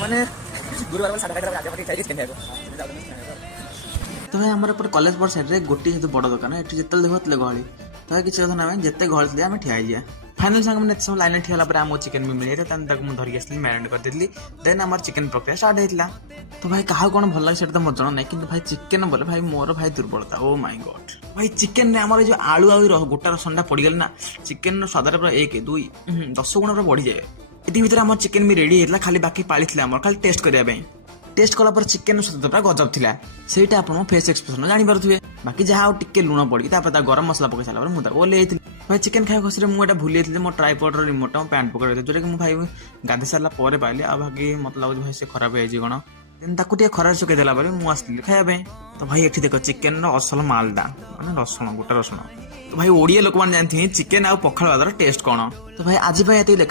मैंने गुरुवार को 8:30 आगे पाके खाई चिकेन तो भाई आम कलेज पट साइड गोटे जो बड़ दुकान ये जिते देखते गहली तो किसी कथा ना जिते गहली थे आम ठिया फाइनाल सांग मैंने सब लाइन ठियाला आम चिकेन भी मिल जाता मुझे धरिक आसली मैरिनेट करदेली देन आम चिकेन प्रक्रिया स्टार्ट होता तो भाई क्या कौन भल लगे तो मत जना ना कि भाई चिकेन बोले भाई मोर भाई दुर्बलता ओ माय गॉड भाई चिकेन आम जो आलू आलू गोटा रसनटा पड़गल ना चिकेन स्वाद पूरा 1 2 10 गुण पूरा बढ़ी जाए ये भर आम चिकेन भी रेडी होता खाली बाकी पाली खाली टेस्ट करने टेस्ट कला पर चिकेन स्वाद पूरा गजब थिला सेटा आपन फेस एक्सप्रेशन जानि पारुथिबे बाकी जहाँ टिके लुण पड़ी गोरम मसला पकई सारा मुझे ओल्ले भाई चिकेन खाई खुशी मुझे भूली जाती मो ट्राइपॉड रिमोट पैंट पकड़ जोटा कि मुझे भाई गाधे सारा पर पाइली आ बाकी मत लगे भाई से खराब हो कौन देन ताकू खरार सुखई देला मुझे खाया तो भाई ये देख चिकेन असल मालटा माने रसुण गोटा रसुण तो भाई ओडिया लोक मैंने जानते चिकेन आ पखाड़ टेस्ट कौन तो भाई आज देखा।